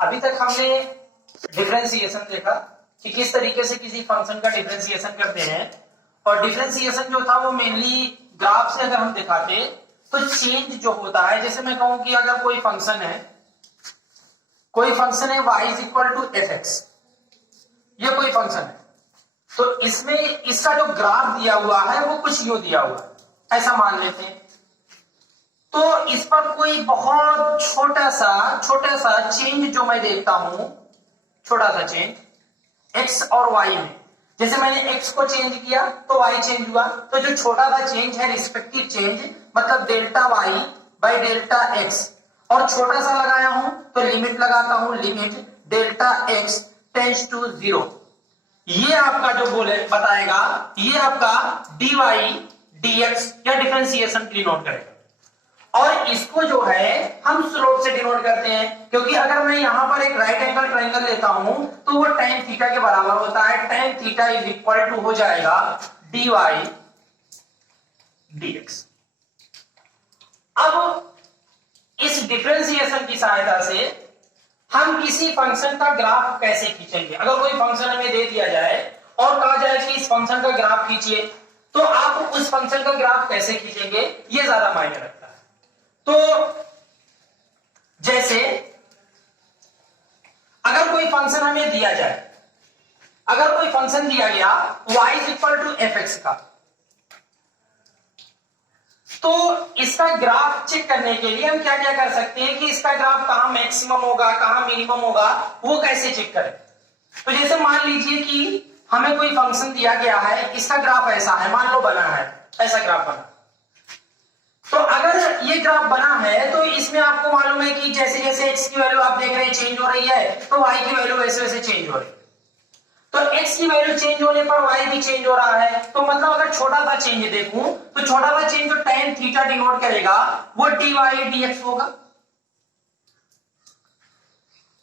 अभी तक हमने डिफरेंशिएशन देखा कि किस तरीके से किसी फंक्शन का डिफरेंशिएशन करते हैं, और डिफरेंशिएशन जो था वो मेनली ग्राफ से अगर हम दिखाते तो चेंज जो होता है, जैसे मैं कहूं कि अगर कोई फंक्शन है y is equal to F X, ये कोई फंक्शन है, तो इसमें इसका जो ग्राफ दिया हुआ है वो कुछ यूं दिया हुआ है, ऐसा मान लेते हैं। तो इस पर कोई बहुत छोटा सा चेंज जो मैं देखता हूं, छोटा सा चेंज x और y में, जैसे मैंने x को चेंज किया तो y चेंज हुआ, तो जो छोटा सा चेंज है रिस्पेक्टिव चेंज, मतलब delta y by delta x, और छोटा सा लगाया हूं तो लिमिट लगाता हूं, limit delta x tends to 0, ये आपका जो बोले बताएगा, ये आपका dy dx या डिफरेंशिएशन डिनोट करेगा। और इसको जो है हम स्लोप से डिनोट करते हैं, क्योंकि अगर मैं यहां पर एक राइट एंगल ट्रायंगल लेता हूं तो वो tan थीटा के बराबर होता है, tan theta is equal to हो जाएगा dy dx। अब इस डिफरेंशिएशन की सहायता से हम किसी फंक्शन का ग्राफ कैसे खींचेंगे। अगर कोई फंक्शन हमें दे दिया जाए और कहा जाए कि इस फंक्शन का ग्राफ खींचिए, तो आप उस फंक्शन का ग्राफ कैसे खींचेंगे, ये ज्यादा मायने रखता है। तो जैसे अगर कोई फंक्शन हमें दिया जाए, अगर कोई फंक्शन दिया गया y is equal to F X का, तो इसका ग्राफ चेक करने के लिए हम क्या क्या कर सकते हैं कि इसका ग्राफ कहां मैक्सिमम होगा, कहां मिनिमम होगा, वो कैसे चेक करें। तो जैसे मान लीजिए कि हमें कोई फंक्शन दिया गया है, इसका ग्राफ ऐसा है, मान लो बना है, ऐसा ग्राफ बना, तो अगर ये ग्राफ बना है तो इसमें आपको मालूम है कि जैसे जैसे x की वैल्यू आप देख रहे हैं चेंज हो रही है, तो y की वैल्यू वैसे वैसे चेंज हो रही है। तो x की वैल्यू चेंज होने पर y भी चेंज हो रहा है, तो मतलब अगर छोटा सा चेंज देखूं तो छोटा सा चेंज जो tan थीटा डिनोट करेगा वो dy dx होगा।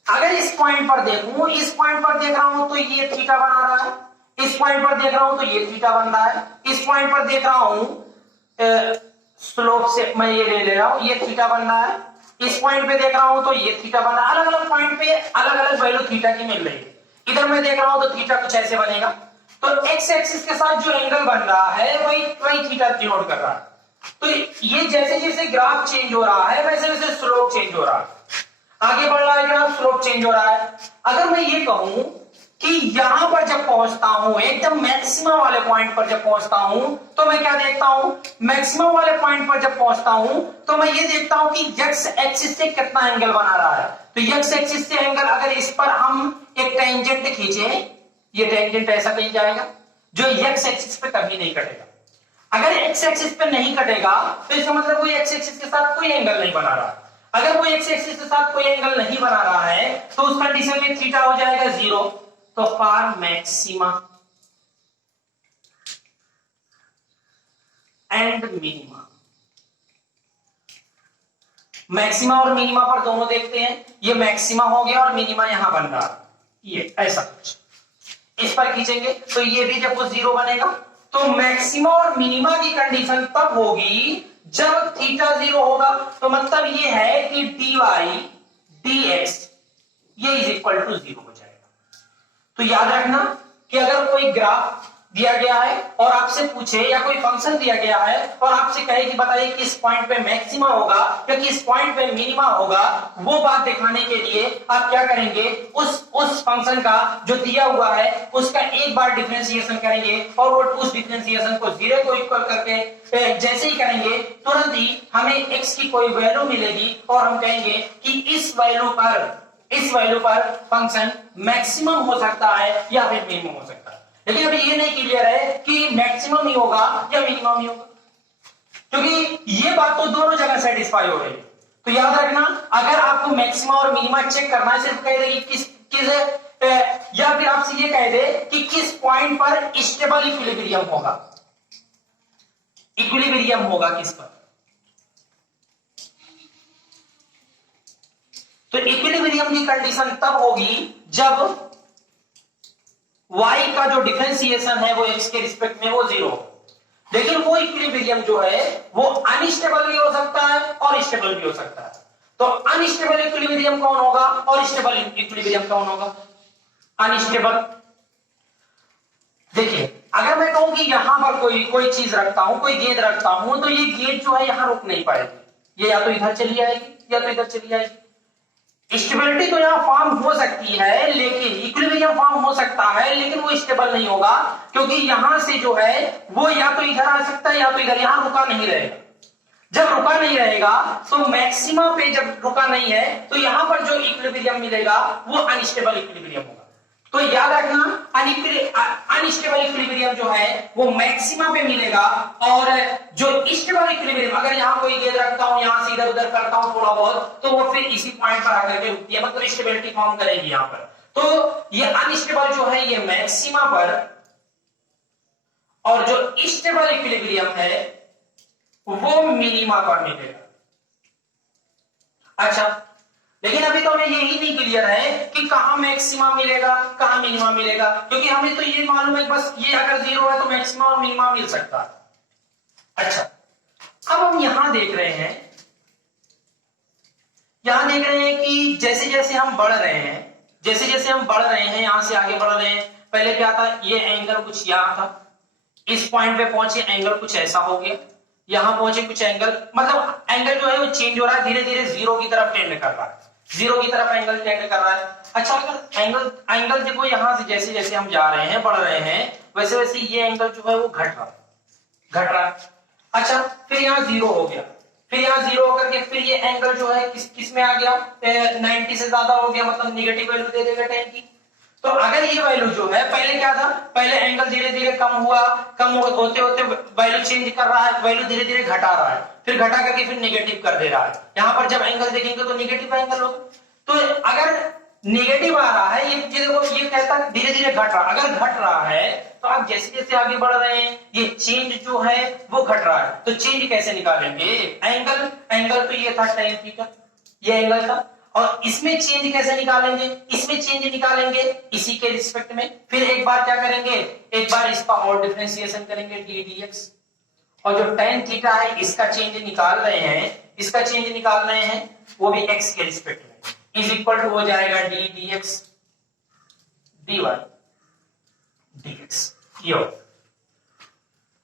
अगर इस पॉइंट पर देखूं, इस पॉइंट पर देख रहा हूं तो ये थीटा बना रहा है, इस पॉइंट पर देख रहा हूं तो ये थीटा बन रहा है, इस पॉइंट पर देख रहा हूं स्लोप से मैं ये ले रहा हूं, ये थीटा बन रहा है, इस पॉइंट पे देख रहा हूं तो ये थीटा बन रहा है। अलग अलग पॉइंट पे अलग अलग वैल्यू थीटा की मिल रही है। इधर मैं देख रहा हूं तो थीटा कुछ ऐसे बनेगा, तो x एक्सिस के साथ जो एंगल बन रहा है वही थीटा डिनोट कर रहा है। तो ये जैसे जैसे ग्राफ चेंज हो रहा है वैसे वैसे स्लोप चेंज हो रहा है, आगे बढ़ रहा है ग्राफ, स्लोप चेंज हो रहा है। अगर मैं ये कहूं कि यहां पर जब पहुंचता हूं, एकदम मैक्सिमम वाले पॉइंट पर जब पहुंचता हूं, तो मैं क्या देखता हूं, मैक्सिमम वाले पॉइंट पर जब पहुंचता हूं तो मैं ये देखता हूं कि x एक्सिस से कितना एंगल बना रहा है। तो x एक्सिस से एंगल, अगर इस पर हम एक टेंजेंट खींचे, ये टेंजेंट ऐसा कहीं जाएगा जो x एक्सिस पे कभी नहीं कटेगा। अगर x एक्सिस पे नहीं कटेगा तो इसका मतलब वो x एक्सिस के साथ कोई एंगल नहीं बना रहा। अगर वो x एक्सिस के साथ कोई एंगल नहीं बना रहा है तो उस कंडीशन में थीटा हो जाएगा 0। तो for maxima and minima, maxima और मिनिमा पर दोनों देखते हैं, ये मैक्सिमा हो गया और मिनिमा यहां बन रहा है, ये ऐसा कुछ इस पर खींचेंगे तो ये भी जब वो 0 बनेगा, तो मैक्सिमा और मिनिमा की कंडीशन तब होगी जब थीटा 0 होगा। तो मतलब ये है कि dy dx ये इज इक्वल टू 0 हो जाएगा। तो याद रखना कि अगर कोई ग्राफ दिया गया है और आपसे पूछे, या कोई फंक्शन दिया गया है और आपसे कहे कि बताइए किस पॉइंट पे मैक्सिमा होगा या किस पॉइंट पे मिनिमा होगा, वो बात दिखाने के लिए आप क्या करेंगे, उस फंक्शन का जो दिया हुआ है उसका एक बार डिफरेंशिएशन करेंगे और वो उस डिफरेंशिएशन को 0 को इक्वल करके जैसे ही करेंगे तुरंत ही हमें x की कोई वैल्यू मिलेगी और हम कहेंगे कि इस वैल्यू पर फंक्शन मैक्सिमम हो सकता है या फिर मिनिमम हो सकता है। लेकिन अभी ये नहीं क्लियर है कि मैक्सिमम ही होगा या मिनिमम ही होगा, क्योंकि ये बात तो दोनों जगह सेटिस्फाई हो रही है। तो याद रखना, अगर आपको मैक्सिमम और मिनिमा चेक करना है, सिर्फ कह दे कि किस या फिर आपसे ये कह दे कि किस पॉइंट पर स्टेबल इक्विलिब्रियम होगा, इक्विलिब्रियम होगा किस पर। तो इक्विलिब्रियम की कंडीशन तब होगी जब y का जो डिफरेंशिएशन है वो x के रिस्पेक्ट में वो 0 हो। लेकिन वो इक्विलिब्रियम जो है वो अनस्टेबल भी हो सकता है और स्टेबल भी हो सकता है। तो अनस्टेबल इक्विलिब्रियम कौन होगा और स्टेबल इक्विलिब्रियम कौन होगा? अनस्टेबल, देखिए अगर मैं कहूं कि यहां पर कोई चीज रखता हूं, कोई गेंद रखता हूं, तो ये गेंद जो है यहां रुक नहीं पाएगी, ये या तो इधर चली आएगी या तो इधर चली आएगी। स्टेबिलिटी तो यहां फॉर्म हो सकती है, लेकिन इक्विलिब्रियम फॉर्म हो सकता है, लेकिन वो स्टेबल नहीं होगा, क्योंकि यहां से जो है वो या तो इधर आ सकता है या तो इधर, यहां रुका नहीं रहेगा। जब रुका नहीं रहेगा तो मैक्सिमा पे जब रुका नहीं है तो यहां पर जो इक्विलिब्रियम मिलेगा वो अनस्टेबल इक्विलिब्रियम होगा। तो याद रखना अनस्टेबल इक्विलिब्रियम जो है वो मैक्सिमा पे मिलेगा, और जो स्टेबल इक्विलिब्रियम, अगर यहां कोई गेंद रखता हूं, यहां से इधर उधर करता हूं थोड़ा बहुत, तो वो फिर इसी पॉइंट पर आकर के रुकती है, मतलब स्टेबिलिटी फॉर्म करेगी यहां पर। तो ये अनस्टेबल जो है ये मैक्सिमा पर, और जो स्टेबल इक्विलिब्रियम है वो मिनिमा पर मिलेगा। अच्छा, लेकिन अभी तो हमें यही नहीं क्लियर है कि कहां मैक्सिमा मिलेगा कहां मिनिमा मिलेगा, क्योंकि हमें तो ये मालूम है बस ये अगर 0 है तो मैक्सिमा और मिनिमा मिल सकता है। अच्छा, अब हम यहां देख रहे हैं कि जैसे जैसे हम बढ़ रहे हैं, यहां से आगे बढ़ रहे हैं, पहले क्या था, ये एंगल कुछ यहां था, इस पॉइंट पे पहुंचे एंगल कुछ ऐसा हो गया, यहां पहुंचे कुछ एंगल, मतलब एंगल जो है वो चेंज हो रहा है, धीरे धीरे 0 की तरफ टेंड कर रहा है, 0 की तरफ एंगल टेंड कर रहा है। अच्छा, अगर एंगल देखो यहां से जैसे जैसे हम जा रहे हैं, बढ़ रहे हैं, वैसे वैसे ये एंगल जो है वो घट रहा है। अच्छा, फिर यहाँ 0 हो गया, फिर यहाँ 0 होकर के फिर ये एंगल जो है किस में आ गया, 90 से ज्यादा हो गया, मतलब निगेटिव वैल्यू दे देगा tan की। तो अगर ये वैल्यू जो है, पहले क्या था, पहले एंगल धीरे धीरे कम होते होते वैल्यू चेंज कर रहा है, वैल्यू धीरे धीरे घटा रहा है, फिर घटा करके फिर नेगेटिव कर दे रहा है। यहां पर जब एंगल देखेंगे तो नेगेटिव एंगल होगा। तो अगर नेगेटिव आ रहा है, ये देखो ये कहता है धीरे धीरे घट रहा, अगर घट रहा है तो आप जैसे जैसे आगे बढ़ रहे हैं ये चेंज जो है वो घट रहा है। तो चेंज कैसे निकालेंगे, एंगल तो ये था tan थीटा, ये एंगल था, और इसमें चेंज कैसे निकालेंगे, इसमें चेंज निकालेंगे इसी के रिस्पेक्ट में। फिर एक बार क्या करेंगे, एक बार इसका और डिफरेंशिएशन करेंगे d dx, और जो tan थीटा है इसका चेंज निकाल रहे हैं, वो भी x के रिस्पेक्ट में, इज इक्वल टू हो जाएगा d dx dy dx।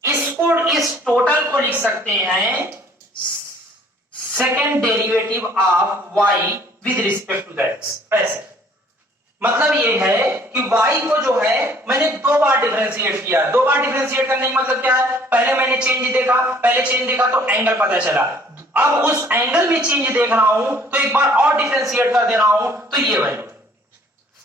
इस टोटल को लिख सकते हैं second derivative of y with respect to that. ऐसे मतलब ये है कि y को जो है मैंने 2 बार डिफरेंशिएट किया। 2 बार डिफरेंशिएट करने का मतलब क्या है, पहले मैंने चेंज देखा तो एंगल पता चला, अब उस एंगल में चेंज देख रहा हूं तो एक बार और डिफरेंशिएट कर दे रहा हूं तो ये वैल्यू।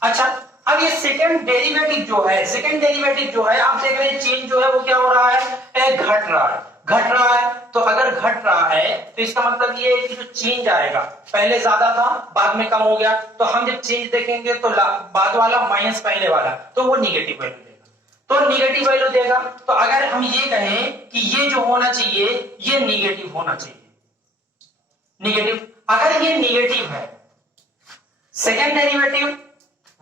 अच्छा, अब ये सेकंड डेरिवेटिव जो है आप देख रहे हैं चेंज जो है वो क्या हो रहा है, घट रहा है। तो अगर घट रहा है तो इसका मतलब ये है कि जो चेंज आएगा, पहले ज्यादा था बाद में कम हो गया, तो हम जब चेंज देखेंगे तो बाद वाला माइनस पहले वाला, तो वो निगेटिव वैल्यू देगा। तो अगर हम ये कहें कि ये जो होना चाहिए ये निगेटिव होना चाहिए, निगेटिव, अगर ये निगेटिव है, सेकेंड डेरिवेटिव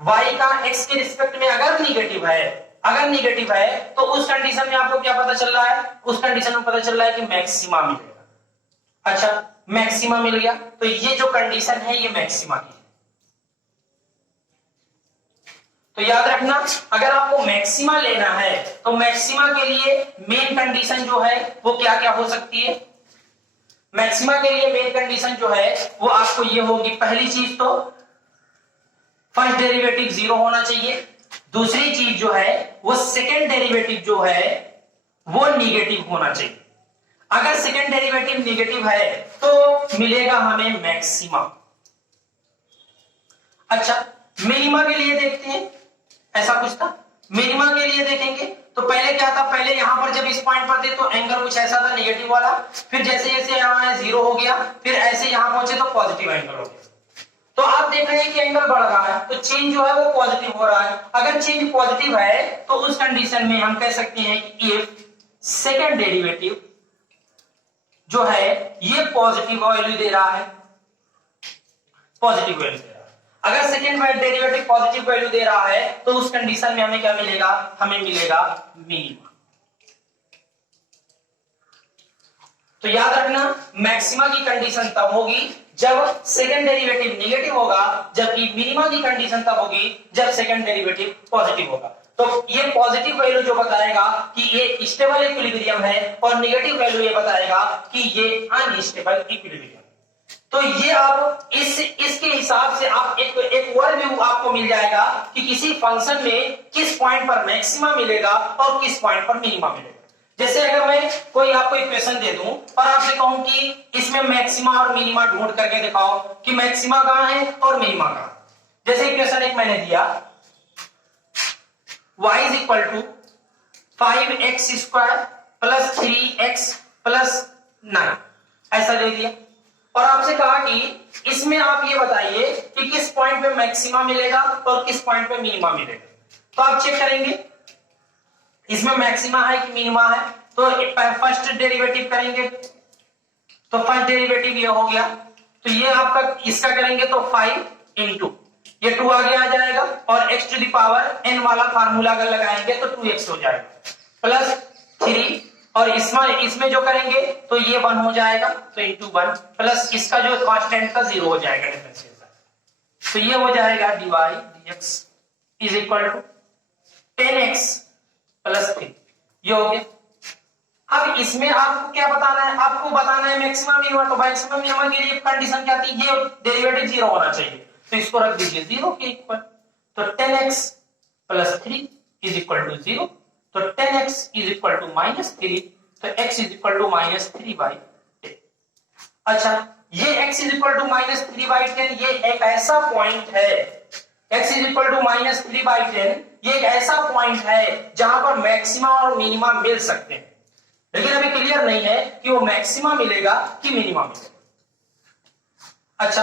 y का x के रिस्पेक्ट में अगर निगेटिव है तो उस कंडीशन में आपको क्या पता चल रहा है, उस कंडीशन में पता चल रहा है कि मैक्सिमा मिलेगा। अच्छा, मैक्सिमा मिल गया, तो ये जो कंडीशन है ये मैक्सिमा की है। तो याद रखना, अगर आपको मैक्सिमा लेना है तो मैक्सिमा के लिए मेन कंडीशन जो है वो क्या क्या हो सकती है। मैक्सिमा के लिए मेन कंडीशन जो है वो आपको ये होगी, पहली चीज तो फर्स्ट डेरिवेटिव 0 होना चाहिए, दूसरी चीज जो है वो सेकेंड डेरिवेटिव जो है वो निगेटिव होना चाहिए। अगर सेकेंड डेरिवेटिव निगेटिव है तो मिलेगा हमें मैक्सिमा। अच्छा, मिनिमा के लिए देखते हैं, ऐसा कुछ था, मिनिमा के लिए देखेंगे तो पहले क्या था, पहले यहां पर जब इस पॉइंट पर थे तो एंगल कुछ ऐसा था निगेटिव वाला, फिर जैसे जैसे यहां 0 हो गया, फिर ऐसे यहां पहुंचे तो पॉजिटिव एंगल हो गया। तो आप देख रहे हैं कि एंगल बढ़ रहा है तो चेंज जो है वो पॉजिटिव हो रहा है। अगर चेंज पॉजिटिव है तो उस कंडीशन में हम कह सकते हैं कि इफ सेकेंड डेरिवेटिव जो है ये पॉजिटिव वैल्यू दे रहा है, अगर सेकेंड डेरिवेटिव पॉजिटिव वैल्यू दे रहा है तो उस कंडीशन में हमें क्या मिलेगा, हमें मिलेगा मिनिमा। तो याद रखना, मैक्सिमा की कंडीशन तब होगी जब सेकंड डेरिवेटिव नेगेटिव होगा, जबकि मिनिमा की कंडीशन तब होगी जब सेकंड डेरिवेटिव पॉजिटिव होगा। तो ये पॉजिटिव वैल्यू जो बताएगा कि ये स्टेबल इक्विलिब्रियम है और नेगेटिव वैल्यू ये बताएगा कि ये अनस्टेबल इक्विलिब्रियम। तो ये आप इसके हिसाब से आप एक ओवरव्यू आपको मिल जाएगा कि किसी फंक्शन में किस पॉइंट पर मैक्सिमा मिलेगा और किस पॉइंट पर मिनिमा मिलेगा। जैसे अगर मैं कोई आपको इक्वेशन दे दूं और आपसे कहूं कि इसमें मैक्सिमा और मिनिमा ढूंढ करके दिखाओ कि मैक्सिमा कहां है और मिनिमा कहां। जैसे इक्वेशन एक मैंने दिया y is equal to 5x square plus 3x plus 9 ऐसा दे दिया और आपसे कहा कि इसमें आप ये बताइए कि किस पॉइंट पे मैक्सिमा मिलेगा और किस पॉइंट पे मिनिमा मिलेगा। तो आप चेक करेंगे इसमें मैक्सिमा है कि मिनिमा है, तो फर्स्ट डेरिवेटिव करेंगे तो फर्स्ट डेरिवेटिव ये हो गया, तो ये आपका इसका करेंगे तो 5 इंटू ये 2 आगे आ जाएगा और x to the power n वाला फार्मूला अगर लगाएंगे तो 2x हो जाएगा प्लस 3 और इसमें जो करेंगे तो ये 1 हो जाएगा तो इंटू 1 प्लस इसका जो कांस्टेंट था 0 हो जाएगा डिफरेंशियल। तो ये हो जाएगा dy dx is equal to 10x plus 3 ये हो गया। अब इसमें आपको क्या बताना है, आपको बताना है मैक्सिमम मिनिमा। तो मैक्सिमम मिनिमा के लिए कंडीशन क्या थी, ये डेरिवेटिव 0 होना चाहिए, तो इसको रख दीजिए 0 के इक्वल। तो 10x plus 3 is equal to 0, तो 10x इज इक्वल टू -3, तो x इज इक्वल टू -3/10। अच्छा, ये x इज इक्वल टू -3/10 ये एक ऐसा पॉइंट है, x इज इक्वल टू -3/10 ये एक ऐसा पॉइंट है जहां पर मैक्सिमा और मिनिमा मिल सकते हैं, लेकिन अभी क्लियर नहीं है कि वो मैक्सिमा मिलेगा कि मिनिमा मिलेगा। अच्छा,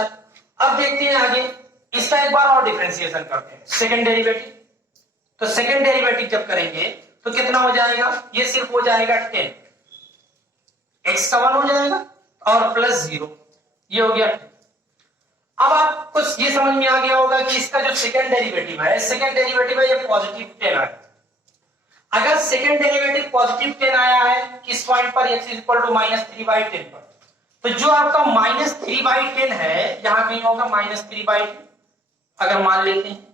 अब देखते हैं आगे, इसका एक बार और डिफरेंशिएशन करते हैं सेकंड डेरिवेटिव। तो सेकंड डेरिवेटिव जब करेंगे तो कितना हो जाएगा, ये सिर्फ हो जाएगा 10, x का 1 हो जाएगा और प्लस 0 ये हो गया 10। अब आपको ये समझ में आ गया होगा कि इसका जो सेकंड डेरिवेटिव है ये पॉजिटिव 10 है। अगर सेकंड डेरिवेटिव पॉजिटिव 10 आया है किस पॉइंट पर, x इक्वल टू -3/10 पर, तो जो आपका -3/10 है यहां कहीं होगा -3/10 अगर मान लेते हैं,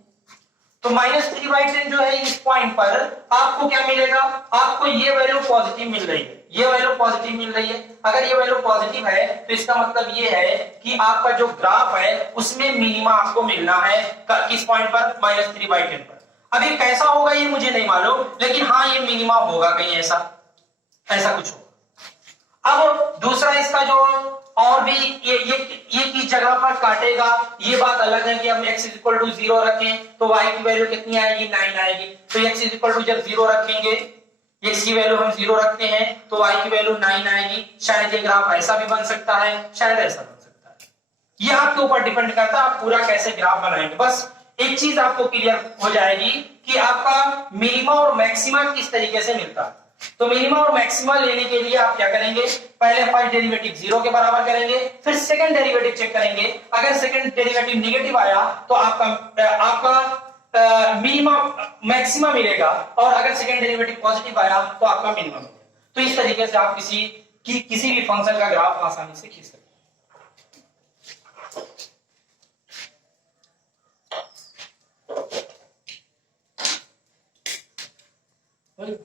तो -3/10 जो है इस पॉइंट पर आपको क्या मिलेगा, आपको ये वैल्यू पॉजिटिव मिल रही है, ये वैल्यू पॉजिटिव मिल रही है। अगर ये वैल्यू पॉजिटिव है तो इसका मतलब ये है कि आपका जो ग्राफ है उसमें मिनिमा आपको मिलना है किस पॉइंट पर, -3/10 पर। अभी कैसा होगा ये मुझे नहीं मालूम, लेकिन हाँ ये मिनिमा होगा कहीं ऐसा कुछ होगा। अब दूसरा इसका जो और भी ये किस जगह पर काटेगा ये बात अलग है कि हम x इज इक्वल टू 0 रखें तो y की वैल्यू कितनी आएगी, 9 आएगी। तो x इज इक्वल टू जब 0 रखेंगे, x की वैल्यू हम 0 रखते हैं तो y की वैल्यू 9 आएगी। शायद ये ग्राफ ऐसा भी बन सकता है, शायद ऐसा बन सकता है, ये आपके ऊपर डिपेंड करता है आप पूरा कैसे ग्राफ बनाएंगे। बस एक चीज आपको क्लियर हो जाएगी कि आपका मिनिमा और मैक्सिमा किस तरीके से मिलता है। तो मिनिमा और मैक्सिमा लेने के लिए आप क्या करेंगे, पहले फर्स्ट डेरिवेटिव 0 के बराबर करेंगे, फिर सेकंड डेरिवेटिव चेक करेंगे। अगर सेकंड डेरिवेटिव नेगेटिव आया तो आपका मिनिमा मैक्सिमा मिलेगा और अगर सेकंड डेरिवेटिव पॉजिटिव आया तो आपका मिनिमा मिलेगा। तो इस तरीके से आप किसी भी फंक्शन का ग्राफ आसानी से खींच सकते हैं।